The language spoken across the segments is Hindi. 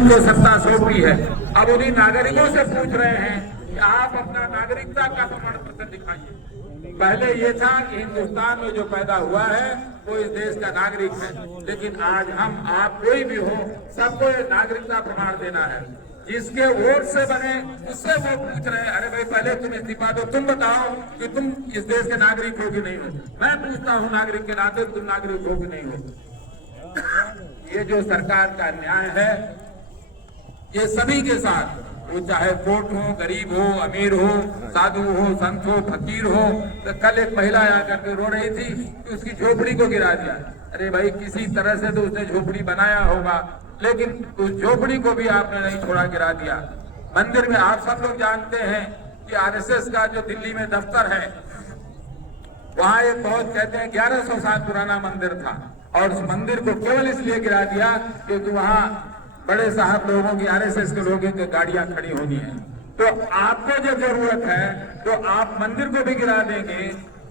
उनको सत्ता सौंपी है। अब उन्हीं नागरिकों से पूछ रहे हैं कि आप अपना नागरिकता का प्रमाण पत्र दिखाइए। पहले ये था कि हिंदुस्तान में जो पैदा हुआ है वो इस देश का नागरिक है, लेकिन आज हम आप कोई भी हो सबको नागरिकता प्रमाण देना है। जिसके वोट से बने उससे वो पूछ रहे हैं, अरे भाई पहले तुम इस्तीफा दो, तुम बताओ कि तुम इस देश के नागरिक हो कि नहीं हो। मैं पूछता हूँ नागरिक के नाते तुम नागरिक हो कि नहीं हो। ये जो सरकार का न्याय है ये सभी के साथ, वो चाहे कोट हो, गरीब हो, अमीर हो, साधु हो, संत हो, फकीर हो। तो कल एक महिला आकर के रो रही थी कि उसकी झोपड़ी को गिरा दिया। अरे भाई किसी तरह से तो उसने झोपड़ी बनाया होगा, लेकिन उस झोपड़ी को भी आपने नहीं छोड़ा, गिरा दिया। मंदिर में आप सब लोग जानते हैं कि आरएसएस का जो दिल्ली में दफ्तर है वहां एक बहुत कहते हैं 1100 साल पुराना मंदिर था, और उस मंदिर को केवल इसलिए गिरा दिया क्योंकि वहां बड़े साहब लोगों की, आरएसएस के लोगों की गाड़ियां खड़ी होनी है। तो आपको जब जरूरत है तो आप मंदिर को भी गिरा देंगे,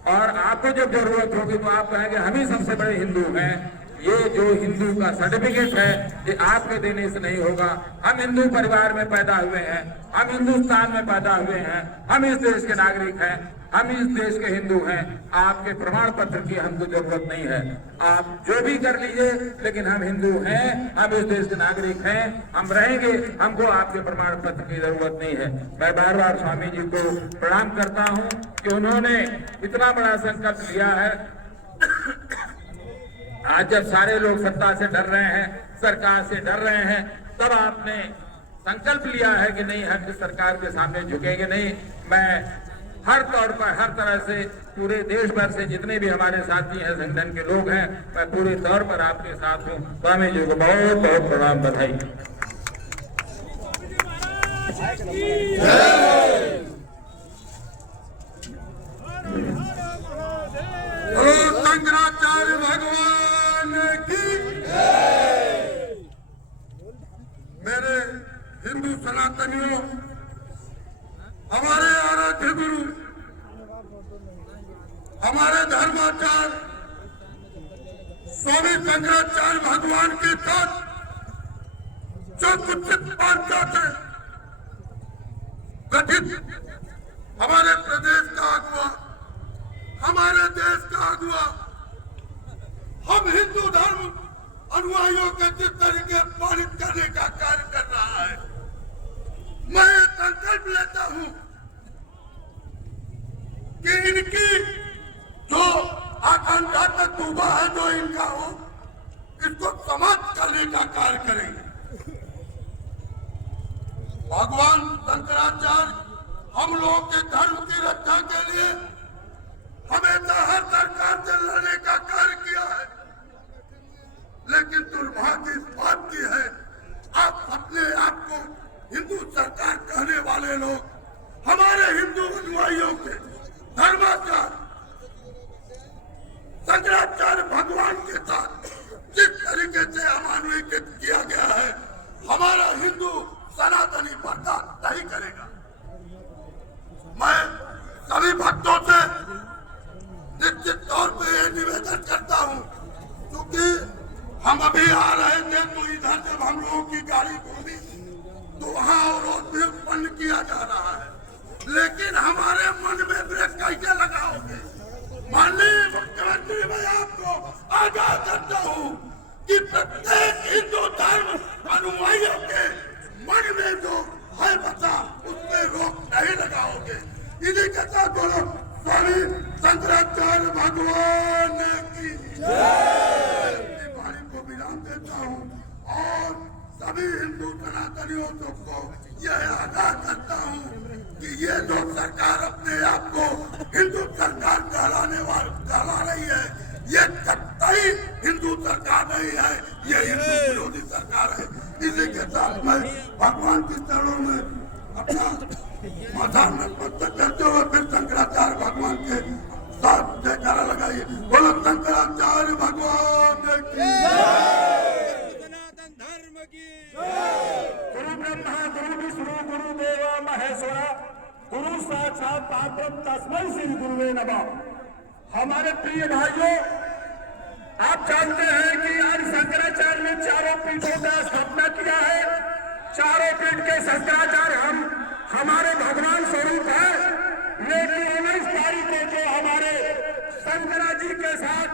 और आपको जब जरूरत होगी तो आप कहेंगे हम ही सबसे बड़े हिंदू हैं। ये जो हिंदू का सर्टिफिकेट है ये आपके देने से नहीं होगा। हम हिंदू परिवार में पैदा हुए हैं, हम हिंदुस्तान में पैदा हुए हैं, हम इस देश के नागरिक हैं, हम इस देश के हिंदू हैं। आपके प्रमाण पत्र की हमको जरूरत नहीं है। आप जो भी कर लीजिए, लेकिन हम हिंदू हैं, हम इस देश के नागरिक हैं, हम रहेंगे, हमको आपके प्रमाण पत्र की जरूरत नहीं है। मैं बार बार स्वामी जी को प्रणाम करता हूं कि उन्होंने इतना बड़ा संकल्प लिया है। आज जब सारे लोग सत्ता से डर रहे हैं, सरकार से डर रहे हैं, तब आपने संकल्प लिया है कि नहीं, हम इस सरकार के सामने झुकेंगे नहीं। मैं हर तौर पर, हर तरह से, पूरे देश भर से जितने भी हमारे साथी हैं, संगठन के लोग हैं, मैं पूरे तौर पर आपके साथ हूँ। स्वामी जी को बहुत बहुत प्रणाम, बधाई। शंकराचार्य भगवान की मेरे हिंदू सनातनियों, हमारे आराध्य गुरु, हमारे धर्माचार्य स्वामी शंकराचार्य भगवान के साथ जो कुछ पांचा से गठित हमारे प्रदेश का अगुवा, हमारे देश का अगुवा, हम हिंदू धर्म अनुयायियों के जिस तरीके पालित करने का कार्य कर रहा है, मैं संकल्प लेता हूं कि इनकी जो आकांक्षा तक डूबा है, जो इनका हो, इसको समाप्त करने का कार्य करेंगे। भगवान शंकराचार्य हम लोगों के धर्म की रक्षा के लिए हमेशा हर सरकार से लड़ने का कार्य किया है, लेकिन दुर्भाग्य इस बात की है, आप अपने आप को हिंदू सरकार कहने वाले लोग हमारे हिंदू अनुयायियों के धर्माचार्य शंकराचार्य भगवान के साथ जिस तरीके से अमानवीकृत किया गया है, हमारा हिंदू सनातनी बर्दाश्त नहीं करेगा। मैं सभी भक्तों से निश्चित तौर पे ये निवेदन करता हूँ, क्योंकि हम अभी आ रहे थे तो इधर जब हम लोगों की गाड़ी घूमी तो वहाँ अवरोध भी उत्पन्न किया जा रहा है, लेकिन हमारे मन में ब्रेक कैसे लगाओगे? माननीय मुख्यमंत्री, मैं आपको आगाह करता हूँ कि प्रत्येक हिंदू धर्म अनुयायियों के मन में जो है बता, उसमें रोक नहीं लगाओगे। इन्हीं के साथ बोलो स्वामी शंकराचार्य भगवान की जय। वाणी को विराम देता हूँ और सभी हिंदू सनातनियों को यह आगाह करता हूँ कि ये जो सरकार अपने आप को हिंदू सरकार कहला रही है, ये कतई हिंदू सरकार नहीं है, ये हिंदू विरोधी सरकार है। इसी के साथ मैं भगवान के चरणों में अपना माथा नतमस्तक करते हुए फिर शंकराचार्य भगवान के साथ जयकारा लगाइए। बोलो शंकराचार्य भगवान की सनातन धर्म की गुरु ब्रह्मा गुरु विष्णु गुरु देवा महेश्वरा गुरु साक्षात परब्रह्म तस्मै श्री गुरुवे नमः। हमारे प्रिय भाइयों, आप जानते हैं कि आज शंकराचार्य ने चारों पीठों का स्थापना किया है ये शस्त्राचार हमारे भगवान स्वरूप है, लेकिन 19 तारीख को जो हमारे शंकराजी के साथ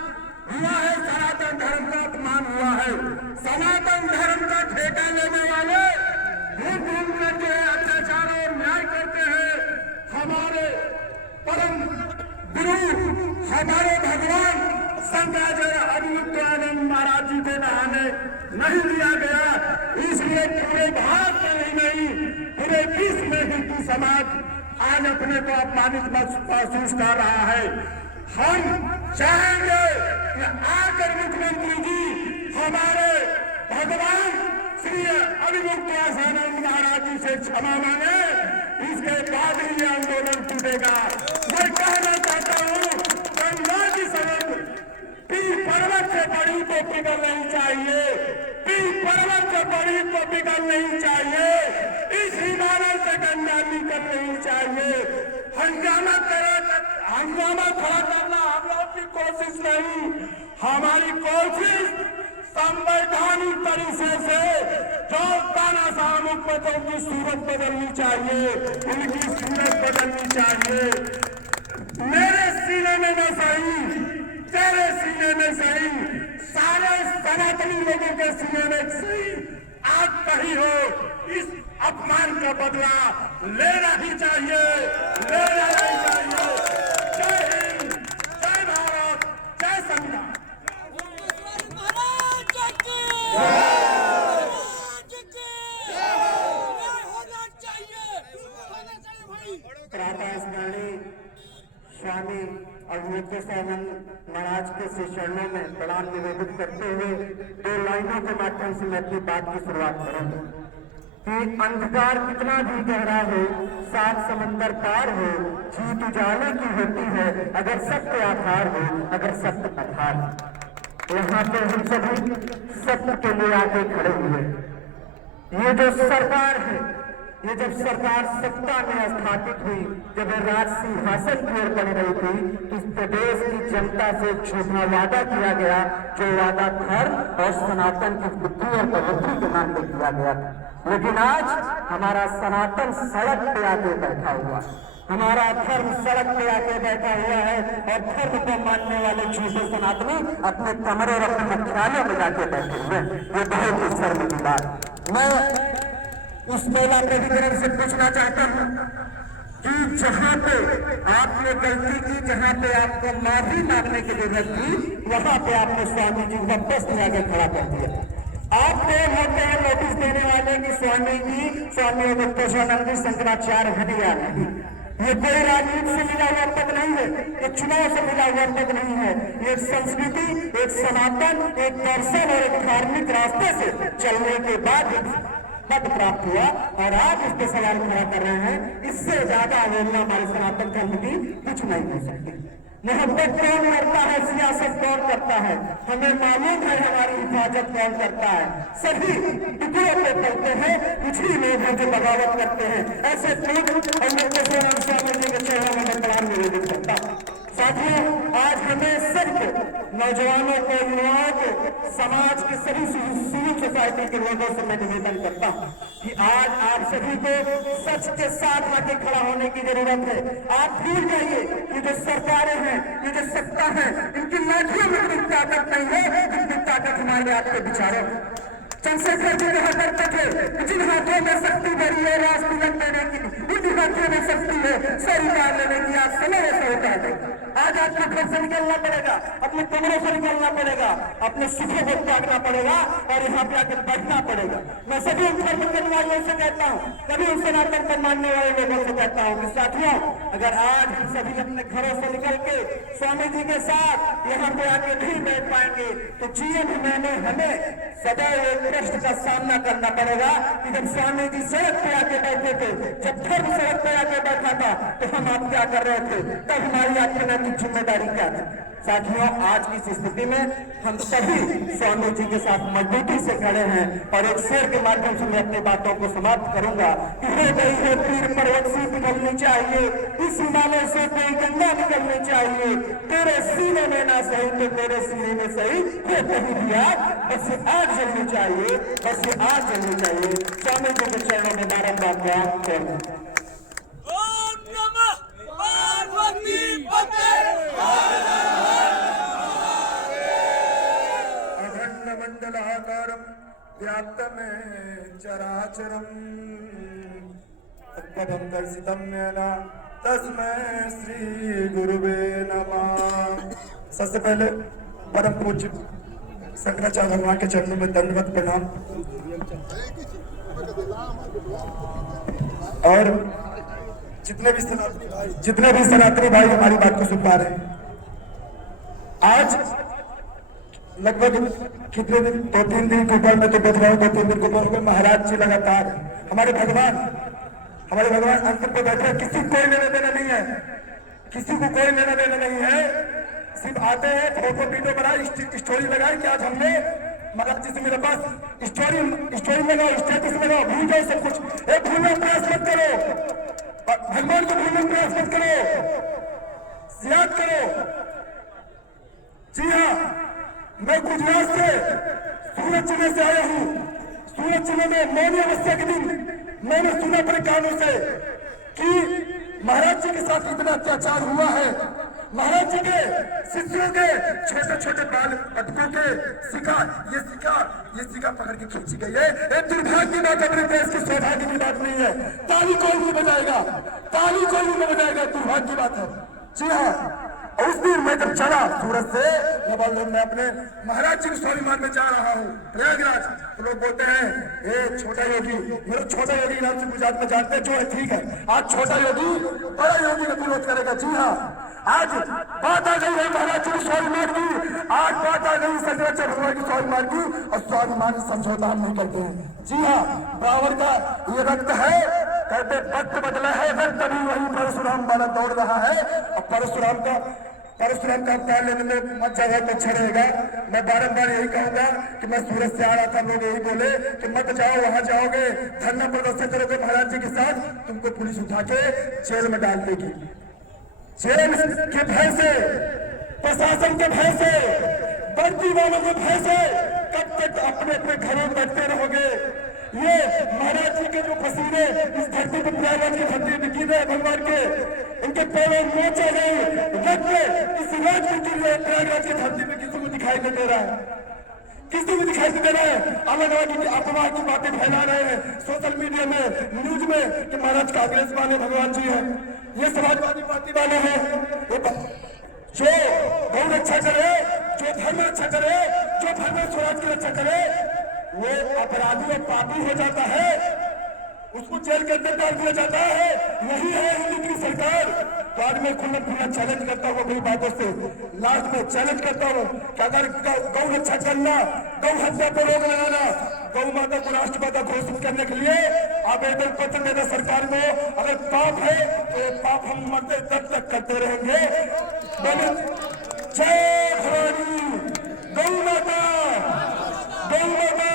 हुआ है, सनातन धर्म का अपमान हुआ है। सनातन धर्म का ठेका लेने वाले घूम कर जो है अत्याचार और न्याय करते हैं। हमारे परम गुरु हमारे भगवान शंकराचार्य अद्वैतानंद महाराज जी को नहाने नहीं दिया गया, इसलिए पूरे भारत में ही नहीं, पूरे विश्व में हिंदू समाज आज अपने को अपमानित महसूस कर रहा है। हम चाहेंगे कि आकर मुख्यमंत्री जी हमारे भगवान श्री अद्वैतानंद महाराज जी से क्षमा मांगे, इसके बाद ही ये आंदोलन टूटेगा। मैं कहना चाहता हूँ, गंगा की सड़क पीर पर्वत से बड़ी को पिघल नहीं चाहिए, पीर पर्वत से बड़ी को पिघल नहीं चाहिए, इस हिमालय से गंगा निकल नहीं चाहिए। हंगामा खड़ा करना हम लोग की कोशिश नहीं, हमारी कोशिश संवैधानिक तरीके से जो तानाशाह मुख्यमंत्रियों की सूरत बदलनी चाहिए, उनकी सूरत बदलनी चाहिए। मेरे सीने में न सही, तेरे सीने में सही, सारे सनातनी लोगों के सीने में सही, आज कहीं हो इस अपमान का बदला लेना ही चाहिए, लेना ही चाहिए। जय हिंद, जय भारत, जय संविधान। स्वामी अद्वैतानंद महाराज के श्री चरणों में प्रणाम निवेदित करते हुए 2 लाइनों के माध्यम से मैं अपनी बात की शुरुआत करूंगा कि अंधकार कितना भी गहरा हो, 7 समंदर पार हो, जीत उजाले की होती है अगर सत्य आधार हो, अगर सत्य आधार हो। यहाँ पे हम सभी सत्य के लिए आके खड़े हुए। ये जो सरकार है, ये जब सरकार सत्ता में स्थापित हुई, जब राज सिंहासन की ओर बढ़ रही थी, तो इस प्रदेश की जनता से एक झूठा वादा किया गया, जो वादा धर्म और सनातन की बुद्धि और बढ़ोतरी के नाम पे किया गया था। लेकिन आज हमारा सनातन सड़क पे आके बैठा हुआ, हमारा धर्म सड़क पे आके बैठा हुआ है, और धर्म को मानने वाले झूठे सनातनी अपने कमरे और अपने मुख्यालय में जाके बैठे हुए। ये बहुत ही शर्म की बात। मैं उस महिला प्राधिकरण से पूछना चाहता हूँ कि जहाँ पे आपने गलती की, जहाँ पे आपको माफी मांगने की जरूरत थी, वहाँ पे आपने स्वामी जी को वापस लाके खड़ा कर दिया। आपने होते हैं नोटिस देने वाले कि स्वामी जी, स्वामी अद्वैतानंद शंकराचार्य है या नहीं। ये कोई राजनीति से मिला हुआ पद नहीं है, एक चुनाव से मिला हुआ पद नहीं है। एक संस्कृति, एक सनातन, एक दर्शन और एक धार्मिक रास्ते से चलने के बाद पद प्राप्त हुआ, और आज इस पे सवाल खड़ा कर रहे हैं। इससे ज्यादा अवहेलना हमारे सनातन धर्म की कुछ नहीं हो सकती। मोहब्बत कौन करता है, सियासत कौन करता है, हमें मालूम है हमारी हिफाजत कौन करता है। सभी टुकड़ों पे पड़ते हैं, कुछ ही लोग हैं जो बगावत करते हैं। ऐसे स्वामी जी के चरणों में प्रणाम निवेदित करता हूं। साथियों, आज हमें सबको, नौजवानों को, युवाओं को, समाज के सभी सिविल सोसाइटी के लोगों से मैं निवेदन करता हूँ कि आज आप सभी को सच के साथ आके खड़ा होने की जरूरत है। आप भूल जाइए कि जो सरकारें हैं, ये जो सत्ता है, इनकी लाठियों में इतनी ताकत नहीं है जितनी ताकत हमारे आपके विचारों में। चंद्रशेखर जी कहा करते थे, जिन हाथों में शक्ति भरी है राज तिलक देने की, उन हाथों में शक्ति है सर उतार लेने की। आज समय ऐसा होता है, आज आपको घर से निकलना पड़ेगा, अपने कमरों से निकलना पड़ेगा, अपने सुखों को त्यागना पड़ेगा और यहाँ पे आकर बैठना पड़ेगा। मैं सभी उन धर्म वालों से कहता हूँ, सभी उन सनातन को मानने वाले लोगों से कहता हूँ कि साथियों, अगर आज हम सभी अपने घरों से निकल के स्वामी जी के साथ यहाँ पे आके नहीं बैठ पाएंगे, तो जीवन में हमें सदैव एक प्रश्न का सामना करना पड़ेगा कि जब स्वामी जी सड़क पे आके बैठे थे, जब धर्म सड़क पे आके बैठा था, तो हम आप क्या कर रहे थे, तब हमारी आपकी नैतिक जिम्मेदारी क्या थी। साथियों, आज की स्थिति में हम सभी स्वामी जी के साथ मजबूती से खड़े हैं, और एक शेर के माध्यम से मैं अपनी बातों को समाप्त करूंगा कि हो गई है पीर पर्वत से पिघलनी चाहिए, इस हिमालय से कोई गंगा निकलनी चाहिए। तेरे सीने में ना सही तो मेरे सीने में सही, हो कहीं भी आग, बस आग जलनी चाहिए, बस आग जलनी चाहिए। स्वामी जी के चरणों में बारंबार व्याप्त ओम नमः पार्वती पते अखंड मंडलाकारं व्याप्तमें चराचरं तत्पदं दर्शितं येन तस्मै श्री गुरुवे नमः। सबसे पहले परम पूज्य शंकराचार्य भगवान के चरणों में दंडवत प्रणाम। और जितने भी सनातनी भाई हमारी बात को सुन पा रहे हैं, आज लगभग कितने दिन, 2-3 दिन के ऊपर मैं तो बता रहा हूँ, 2-3 दिन के ऊपर में महाराज जी लगातार हमारे भगवान अंतर पे बैठे हैं। किसी को कोई लेना देना नहीं है, किसी को कोई लेना देना नहीं है। सिर्फ आते हैं, फोटो वीडियो बनाए, स्टोरी लगाए कि आज हमने महाराज जी से मेरे पास स्टोरी लगाओ, स्टेटस लगाओ, भूल जाओ सब कुछ। एक भूलने का प्रयास मत करो, भगवान को भूलने का प्रयास मत करो, याद करो। जी हाँ, मैं गुजरात से सूरत जिले से आया हूँ। सूरत जिले में मौनी अमावस्या के दिन मैंने सुना अपने कानों से कि महाराज जी के साथ इतना अत्याचार हुआ है। महाराज जी के शिष्यों के छोटे छोटे बाल बच्चों के ये सिक्का पकड़ के खींची गई है। एक दुर्भाग्य की बात, अपने देश की सौभाग्य की बात नहीं है। ताली कोई नहीं बजाएगा, ताली कोई नहीं बजाएगा, दुर्भाग्य की बात है। जी हाँ, उस दिन मैं जब चला सूरत से, मैं अपने महाराज जी के स्वाभिमान में जा रहा हूँ प्रयागराज, तो लोग बोलते हैं ये छोटा योगी, मेरे छोटा योगी नाम से गुजरात में जानते हैं, जो है ठीक है। आज छोटा योगी बड़ा योगी का विरोध करेगा। जी हाँ, आज बात आ गई है महाराज जी के स्वाभिमान की, आज बात आ गई शंकराचार्य भगवान के स्वाभिमान की, और स्वाभिमान समझौता हम नहीं करते हैं। जी हाँ, ब्राह्मण का ये रक्त है, कहते वक्त बदला है, वक्त अभी वही परशुराम वाला दौड़ रहा है। और परशुराम का अवतार लेने में मत जाओ तो अच्छा रहेगा। मैं बारंबार यही कहूंगा कि मैं सूरत से आ रहा था, लोग यही बोले कि मत जाओ, वहां जाओगे धरना प्रदर्शन करोगे महाराज जी के साथ, तुमको पुलिस उठा के जेल में डाल देगी। जेल के भय से, प्रशासन के भय से, बंदी वालों के भय से कब तक अपने अपने घरों में बैठते रहोगे। ये महाराज जी के जो पसीने इस धरती पर, प्रयागराज की धरती में गिर रहे भगवान के, इनके पैरों में मोच आ गई, रक्त इस रात में गिर रहे प्रयागराज की धरती में, किसी को दिखाई नहीं दे रहा है, किसी को दिखाई नहीं दे रहा है। अलग अलग अफवाह की बातें फैला रहे हैं सोशल मीडिया में, न्यूज में कि महाराज कांग्रेस वाले भगवान जी हैं, ये समाजवादी पार्टी वाले हैं। जो गौ रक्षा करे, जो धर्म रक्षा करे, जो धर्म स्वराज की रक्षा करे, वो अपराधी और पापी हो जाता है, उसको जेल के अंदर डाल दिया जाता है। यही है हिंदू की सरकार। तो आज मैं खुला चैलेंज करता हूँ अपनी बातों से, लास्ट में चैलेंज करता हूँ कि अगर गौ रक्षा करना, गौ हत्या पर रोक लगाना, गौ माता को राष्ट्रमाता घोषित करने के लिए आवेदन पत्र देना सरकार को, अगर पाप है तो ये पाप हम मरते तब तक करते रहेंगे। जय भवानी, गौ माता, गौ माता,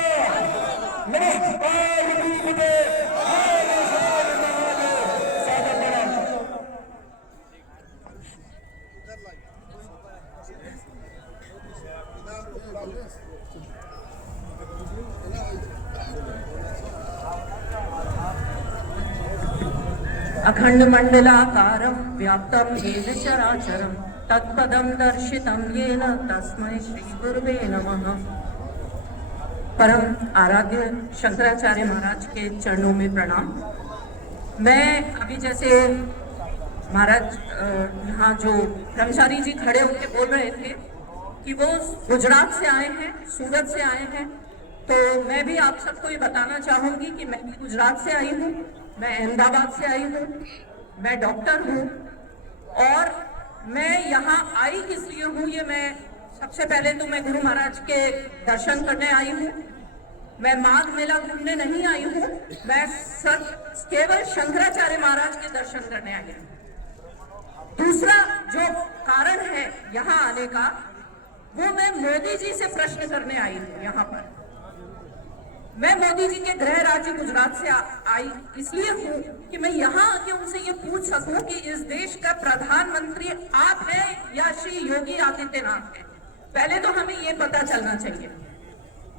अखंड मंडलाकारं व्याप्तं येन चराचरं तत्पदं दर्शितं येन तस्मै श्री गुरुवे नमः। परम आराध्य शंकराचार्य महाराज के चरणों में प्रणाम। मैं अभी जैसे महाराज यहाँ जो ब्रह्मचारी जी खड़े होकर बोल रहे थे कि वो गुजरात से आए हैं, सूरत से आए हैं, तो मैं भी आप सबको ये बताना चाहूँगी कि मैं भी गुजरात से आई हूँ, मैं अहमदाबाद से आई हूँ, मैं डॉक्टर हूँ, और मैं यहाँ आई इसलिए हूँ, ये मैं सबसे पहले तो मैं गुरु महाराज के दर्शन करने आई हूँ। मैं माघ मेला घूमने नहीं आई हूँ, मैं केवल शंकराचार्य महाराज के दर्शन करने आई हूँ। दूसरा जो कारण है यहाँ आने का, वो मैं मोदी जी से प्रश्न करने आई हूँ। यहाँ पर मैं मोदी जी के गृह राज्य गुजरात से आई इसलिए हूँ कि मैं यहाँ आके उनसे ये पूछ सकूं कि इस देश का प्रधानमंत्री आप हैं या श्री योगी आदित्यनाथ हैं। पहले तो हमें ये पता चलना चाहिए।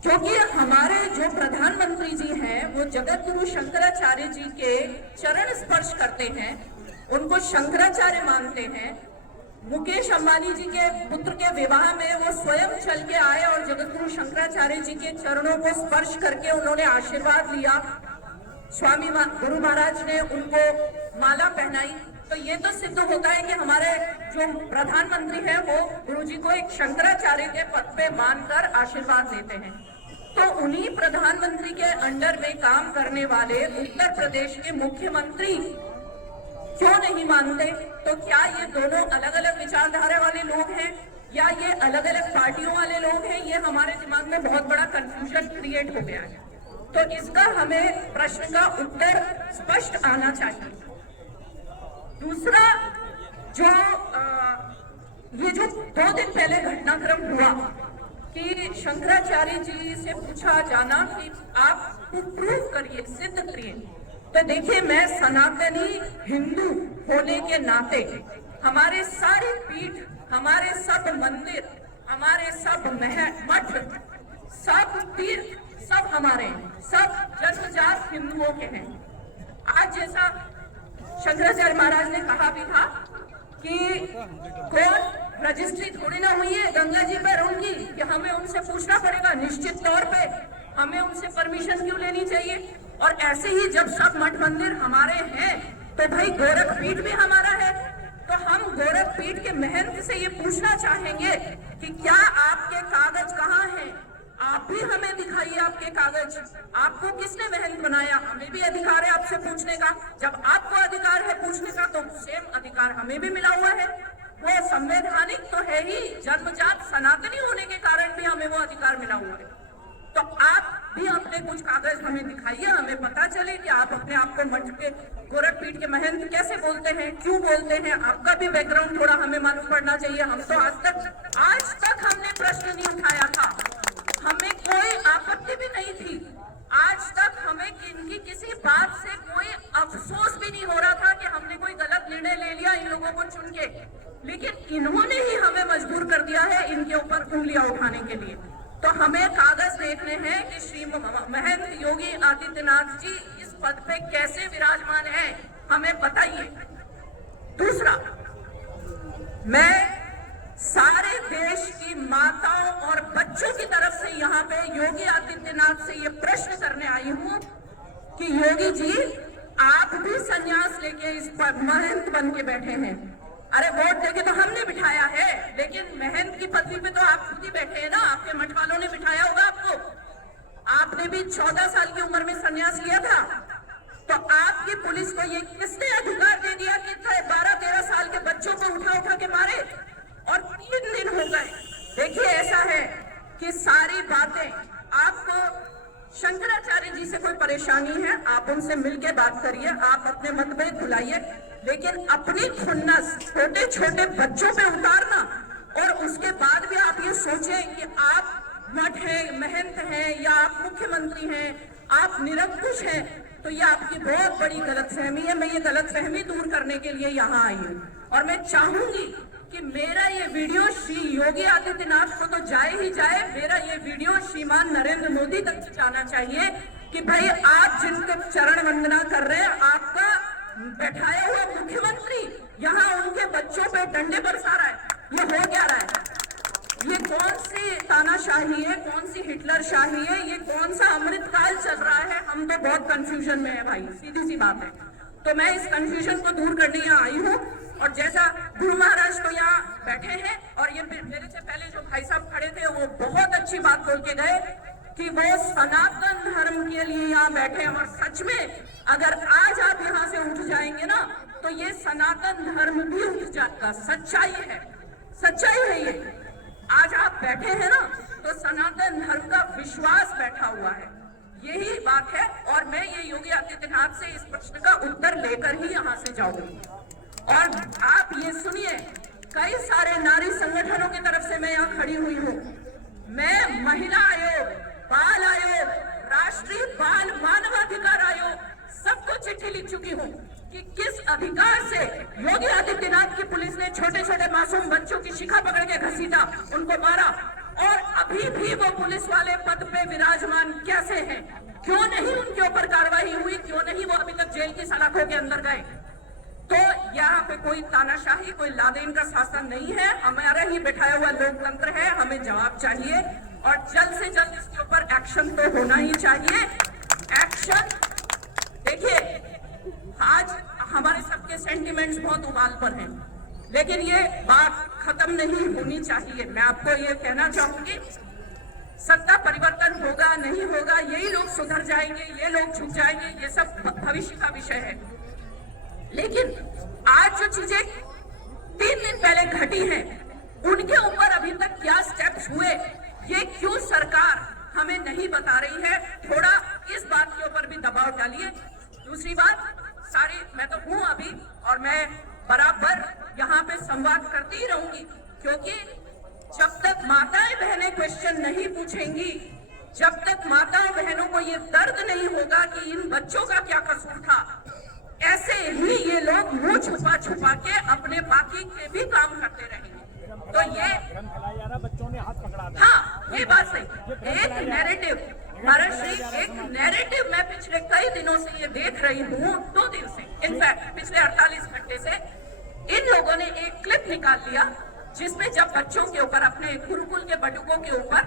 क्योंकि हमारे जो प्रधानमंत्री जी हैं वो जगत गुरु शंकराचार्य जी के चरण स्पर्श करते हैं, उनको शंकराचार्य मानते हैं। मुकेश अंबानी जी के पुत्र के विवाह में वो स्वयं चल के आए और जगत गुरु शंकराचार्य जी के चरणों को स्पर्श करके उन्होंने आशीर्वाद लिया। स्वामी गुरु महाराज ने उनको माला पहनाई। तो ये तो सिद्ध होता है कि हमारे जो प्रधानमंत्री हैं वो गुरु जी को एक शंकराचार्य के पद पे मानकर आशीर्वाद देते हैं। तो उन्हीं प्रधानमंत्री के अंडर में काम करने वाले उत्तर प्रदेश के मुख्यमंत्री क्यों नहीं मानते? तो क्या ये दोनों अलग अलग विचारधारा वाले लोग हैं या ये अलग अलग पार्टियों वाले लोग हैं? ये हमारे दिमाग में बहुत बड़ा कंफ्यूजन क्रिएट हो गया है। तो इसका हमें प्रश्न का उत्तर स्पष्ट आना चाहिए। दूसरा, जो ये जो 2 दिन पहले घटनाक्रम हुआ कि शंकराचार्य जी से पूछा जाना कि आप प्रूव करिए, सिद्ध करिए। तो देखिए, मैं सनातनी हिंदू होने के नाते हमारे सारी पीठ, हमारे सब मंदिर, हमारे सब मठ, सब तीर्थ, सब हमारे, सब जन्मजात हिंदुओं के हैं। आज जैसा शंकराचार्य महाराज ने कहा भी था कि कौन रजिस्ट्री थोड़ी ना हुई है गंगा जी पर उनकी कि हमें उनसे पूछना पड़ेगा, निश्चित तौर पे हमें उनसे परमिशन क्यों लेनी चाहिए। और ऐसे ही जब सब मठ मंदिर हमारे हैं तो भाई गोरखपीठ भी हमारा है। तो हम गोरखपीठ के महंत से ये पूछना चाहेंगे कि क्या आपके कागज कहाँ हैं? आप भी हमें दिखाइए आपके कागज। आपको किसने महंत बनाया? हमें भी अधिकार है आपसे पूछने का। जब आपको अधिकार है पूछने का तो सेम अधिकार हमें भी मिला हुआ है। वो संवैधानिक तो है ही, जन्मजात सनातनी होने के कारण भी हमें वो अधिकार मिला हुआ है। तो आप भी अपने कुछ कागज हमें दिखाइए, हमें पता चले कि आप अपने आप को मठ के गोरखपीठ के महंत कैसे बोलते हैं, क्यों बोलते हैं। आपका भी बैकग्राउंड थोड़ा हमें मालूम पड़ना चाहिए। हम तो आज तक हमने प्रश्न नहीं उठाया था, हमें कोई आपत्ति भी नहीं थी। आज तक हमें इनकी किसी बात से कोई अफसोस भी नहीं हो रहा था कि हमने कोई गलत निर्णय ले लिया इन लोगों को चुन के। लेकिन इन्होंने ही हमें मजबूर कर दिया है इनके ऊपर उंगलियां उठाने के लिए। तो हमें कागज देखने हैं कि श्री महंत योगी आदित्यनाथ जी इस पद पे कैसे विराजमान हैं, हमें बताइए। दूसरा, मैं सारे देश की माताओं और बच्चों की तरफ से यहाँ पे योगी आदित्यनाथ से ये प्रश्न करने आई हूँ कि योगी जी, आप भी संन्यास लेके इस पर महंत बन के बैठे हैं। अरे वोट देके तो हमने बिठाया है, लेकिन महंत की पदवी पे तो आप खुद ही बैठे हैं ना, आपके मठ वालों ने बिठाया होगा आपको। आपने भी 14 साल की उम्र में संन्यास लिया था। तो आपकी पुलिस को ये किसने अधिकार दे दिया कि 12-13 साल के बच्चों को उठा उठा के मारे? और 3 दिन हो गए। देखिए, ऐसा है कि सारी बातें आपको शंकराचार्य जी से कोई परेशानी है, आप उनसे मिलके बात करिए, आप अपने मतभेद भुलाइए, लेकिन अपनी खुन्नस छोटे छोटे बच्चों पे उतारना और उसके बाद भी आप ये सोचें कि आप मठ हैं, महंत हैं या आप मुख्यमंत्री हैं, आप निरंकुश हैं, तो ये आपकी बहुत बड़ी गलतफहमी है। मैं ये गलतफहमी दूर करने के लिए यहाँ आई हूँ और मैं चाहूंगी कि मेरा ये वीडियो श्री योगी आदित्यनाथ को तो जाए ही जाए, मेरा ये वीडियो श्रीमान नरेंद्र मोदी तक जाना चाहिए कि भाई आप जिनको चरण वंदना कर रहे हैं, आपका बैठाया हुआ मुख्यमंत्री यहाँ उनके बच्चों पे डंडे बरसा रहा है। ये हो क्या रहा है? ये कौन सी तानाशाही है, कौन सी हिटलर शाही है, ये कौन सा अमृतकाल चल रहा है? हम तो बहुत कंफ्यूजन में है भाई, सीधी सी बात है। तो मैं इस कंफ्यूजन को दूर करने यहाँ आई हूँ। और जैसा गुरु महाराज तो यहाँ बैठे हैं और ये मेरे से पहले जो भाई साहब खड़े थे वो बहुत अच्छी बात बोल के गए कि वो सनातन धर्म के लिए यहाँ बैठे। और सच में अगर आज आप यहाँ से उठ जाएंगे ना तो ये सनातन धर्म भी उठ जाएगा। सच्चाई है, सच्चाई है ये। आज आप बैठे हैं ना तो सनातन धर्म का विश्वास बैठा हुआ है, यही बात है। और मैं ये योगी आदित्यनाथ से इस प्रश्न का उत्तर लेकर ही यहाँ से जाऊंगी। और आप ये सुनिए, कई सारे नारी संगठनों की तरफ से मैं यहाँ खड़ी हुई हूँ। मैं महिला आयोग, बाल आयोग, राष्ट्रीय बाल मानवाधिकार आयोग सबको चिट्ठी लिख चुकी हूँ कि किस अधिकार से योगी आदित्यनाथ की पुलिस ने छोटे छोटे मासूम बच्चों की शिखा पकड़ के घसीटा, उनको मारा। और अभी भी वो पुलिस वाले पद पे विराजमान कैसे हैं? क्यों नहीं उनके ऊपर कार्रवाई हुई? क्यों नहीं वो अभी तक जेल की सलाखों के अंदर गए? तो यहाँ पे कोई तानाशाही, कोई लादेन का शासन नहीं है, हमारा ही बिठाया हुआ लोकतंत्र है। हमें जवाब चाहिए और जल्द से जल्द इसके ऊपर एक्शन तो होना ही चाहिए। एक्शन, देखिए आज हमारे सबके सेंटिमेंट्स बहुत उबाल पर हैं, लेकिन ये बात खत्म नहीं होनी चाहिए। मैं आपको ये कहना चाहूंगी, सत्ता परिवर्तन होगा नहीं होगा, यही लोग सुधर जाएंगे, ये लोग झुक जाएंगे, ये सब भविष्य का विषय है। लेकिन आज जो चीजें 3 दिन पहले घटी हैं, उनके ऊपर अभी तक क्या स्टेप्स हुए, ये क्यों सरकार हमें नहीं बता रही है? थोड़ा इस बात के ऊपर भी दबाव डालिए। दूसरी बात, मैं तो हूं अभी और मैं बराबर यहाँ पे संवाद करती ही रहूंगी, क्योंकि जब तक माताएं बहनें क्वेश्चन नहीं पूछेंगी, जब तक माताओं बहनों को ये दर्द नहीं होगा कि इन बच्चों का क्या कसूर था, ऐसे ही ये लोग मुंह छुपा छुपा के अपने बाकी के भी काम करते रहेंगे। तो ये बच्चों ने हाथ पकड़ा था। हाँ, ये बात सही। एक नैरेटिव, महाराष्ट्र, एक नैरेटिव मैं पिछले कई दिनों से ये देख रही हूँ, 2 दिन से, इनफैक्ट पिछले 48 घंटे से इन लोगों ने एक क्लिप निकाल लिया जिसमें जब बच्चों के ऊपर, अपने गुरुकुल के बटुकों के ऊपर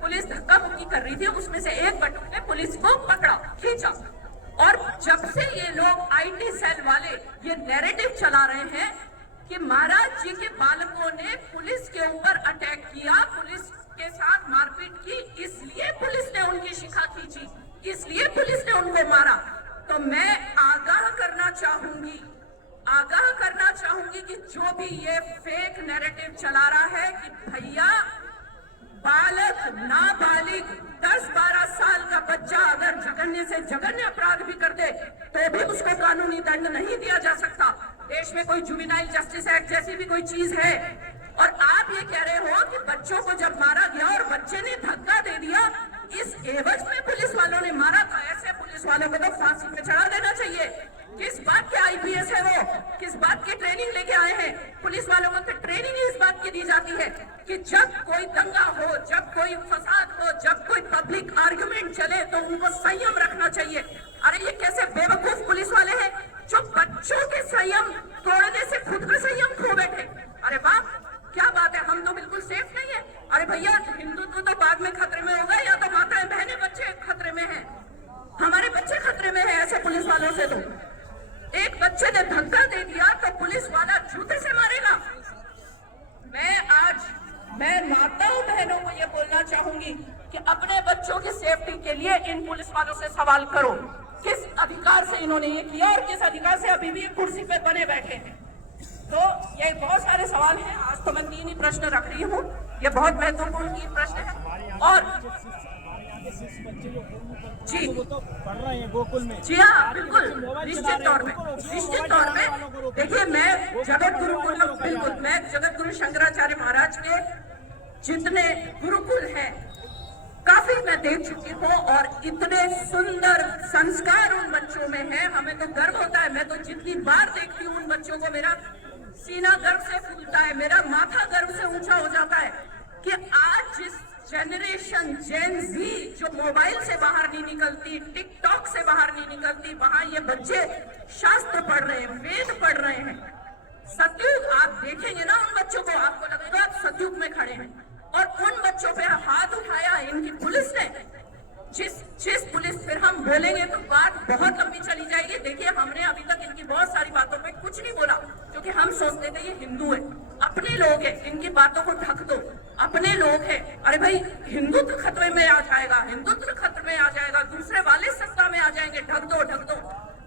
पुलिस धक्का मुक्की कर रही थी, उसमें से एक बटुक ने पुलिस को पकड़ा, खींचा, और जब से ये लोग आईटी सेल वाले ये नैरेटिव चला रहे हैं कि महाराज जी के बालकों ने पुलिस के ऊपर अटैक किया, पुलिस के साथ मारपीट की, इसलिए पुलिस ने उनकी शिखा खींची, इसलिए पुलिस ने उनको मारा, तो मैं आगाह करना चाहूंगी कि जो भी ये फेक नैरेटिव चला रहा है कि भैया बालक, नाबालिग, 10-12 साल का बच्चा अगर जघन्य से जघन्य अपराध भी कर दे तो भी उसको कानूनी दंड नहीं दिया जा सकता। देश में कोई जुवेनाइल जस्टिस एक्ट जैसी भी कोई चीज है, और आप ये कह रहे हो कि बच्चों को जब मारा गया और बच्चे ने धक्का दे दिया, इस एवज में पुलिस वालों ने मारा, तो ऐसे पुलिस वालों को तो फांसी पे चढ़ा देना चाहिए। किस बात के आईपीएस है वो? किस बात की ट्रेनिंग लेके आए हैं? पुलिस वालों को तो ट्रेनिंग इस बात की दी जाती है कि जब कोई दंगा हो, जब कोई फसाद हो, जब कोई पब्लिक आर्गुमेंट चले तो उनको संयम रखना चाहिए। अरे ये कैसे बेवकूफ पुलिस वाले हैं जो बच्चों के संयम तोड़ने से खुद का संयम खो बैठे। अरे वाह, क्या बात है, हम तो बिल्कुल सेफ नहीं है। अरे भैया, हिंदुत्व तो बाद में खतरे में होगा, या तो माताएं बहनें बच्चे खतरे में हैं, हमारे बच्चे खतरे में हैं ऐसे पुलिस वालों से। तो एक बच्चे ने धक्का दे दिया तो पुलिस वाला जूते से मारेगा। मैं माताओं बहनों को ये बोलना चाहूंगी कि अपने बच्चों की सेफ्टी के लिए इन पुलिस वालों से सवाल करो, किस अधिकार से इन्होंने ये किया और किस अधिकार से अभी भी कुर्सी पे बने बैठे हैं। तो ये बहुत सारे सवाल हैं, आज तो मैं 3 ही प्रश्न रख रही हूँ, ये बहुत महत्वपूर्ण 3 प्रश्न है। और जी, वो तो पढ़ रहे हैं गोकुल में। जी हाँ, बिल्कुल, निश्चित तौर पे देखिए, मैं जगत गुरु शंकराचार्य महाराज के जितने गुरुकुल हैं काफी मैं देख चुकी हूँ, और इतने सुंदर संस्कार उन बच्चों में है, हमें तो गर्व होता है। मैं तो जितनी बार देखती हूँ उन बच्चों को, मेरा सीना गर्व से फूलता है, मेरा माथा गर्व से ऊंचा हो जाता है कि आज जिस जनरेशन जेन जी जो मोबाइल से बाहर नहीं निकलती, टिकटॉक से बाहर नहीं निकलती, वहां ये बच्चे शास्त्र पढ़ रहे हैं, वेद पढ़ रहे हैं। सतयुग आप देखेंगे ना उन बच्चों को, आपको लगेगा आप सतयुग में खड़े हैं। और उन बच्चों पे हाथ उठाया इनकी पुलिस ने, जिस पुलिस, फिर हम बोलेंगे तो बात बहुत लंबी चली जाएगी। देखिए, हमने अभी तक इनकी बहुत सारी बातों पे कुछ नहीं बोला, क्योंकि हम सोचते थे ये हिंदू है, अपने लोग हैं, इनकी बातों को ढक दो, अपने लोग हैं। अरे भाई, हिंदुत्व खतरे में आ जाएगा, हिंदुत्व खतरे में आ जाएगा, दूसरे वाले सत्ता में आ जाएंगे, ढक दो।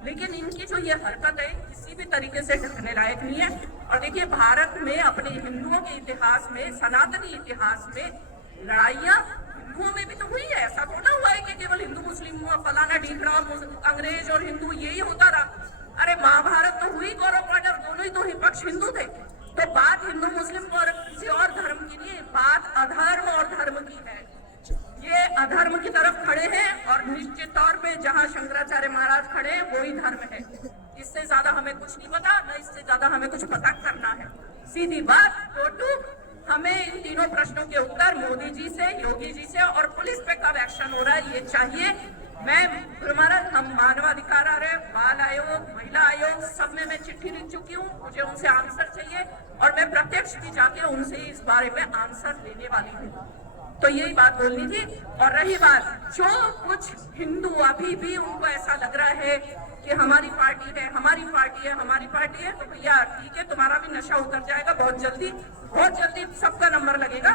लेकिन इनकी जो ये हरकत है किसी भी तरीके से ढकने लायक नहीं है। और देखिए, भारत में अपने हिंदुओं के इतिहास में, सनातनी इतिहास में लड़ाइयाँ हिंदुओं में भी तो हुई है। ऐसा थोड़ा हुआ है कि केवल हिंदू मुस्लिम हुआ, फलाना ढीकड़ा, अंग्रेज और हिंदू यही होता रहा। अरे महाभारत तो हुई, कौरव पांडव दोनों ही तो पक्ष हिंदू थे। तो बात हिंदू मुस्लिम और किसी और धर्म की नहीं, बात अधर्म और धर्म की है। ये अधर्म की तरफ खड़े हैं, और निश्चित तौर पे जहाँ शंकराचार्य महाराज खड़े हैं वही धर्म है। इससे ज्यादा हमें कुछ नहीं पता, न इससे ज्यादा हमें कुछ पता करना है। सीधी बात, टोटू, हमें इन तीनों प्रश्नों के उत्तर मोदी जी से, योगी जी से और पुलिस पे कब एक्शन हो रहा है ये चाहिए। मैं हम मानवाधिकार आयोग, बाल आयोग, महिला आयोग सब में मैं चिट्ठी लिख चुकी हूँ, मुझे उनसे आंसर चाहिए और मैं प्रत्यक्ष भी जाके उनसे इस बारे में आंसर लेने वाली हूँ। तो यही बात बोलनी थी। और रही बात, जो कुछ हिंदू अभी भी उनको ऐसा लग रहा है कि हमारी पार्टी है, हमारी पार्टी है, हमारी पार्टी है, तो भैया ठीक है, तुम्हारा भी नशा उतर जाएगा बहुत जल्दी सबका नंबर लगेगा।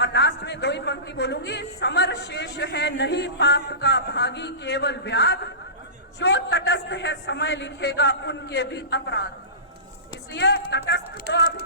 और लास्ट में 2 ही पंक्ति बोलूंगी, समर शेष है नहीं पाप का भागी केवल व्याध, जो तटस्थ है समय लिखेगा उनके भी अपराध। इसलिए तटस्थ तो अब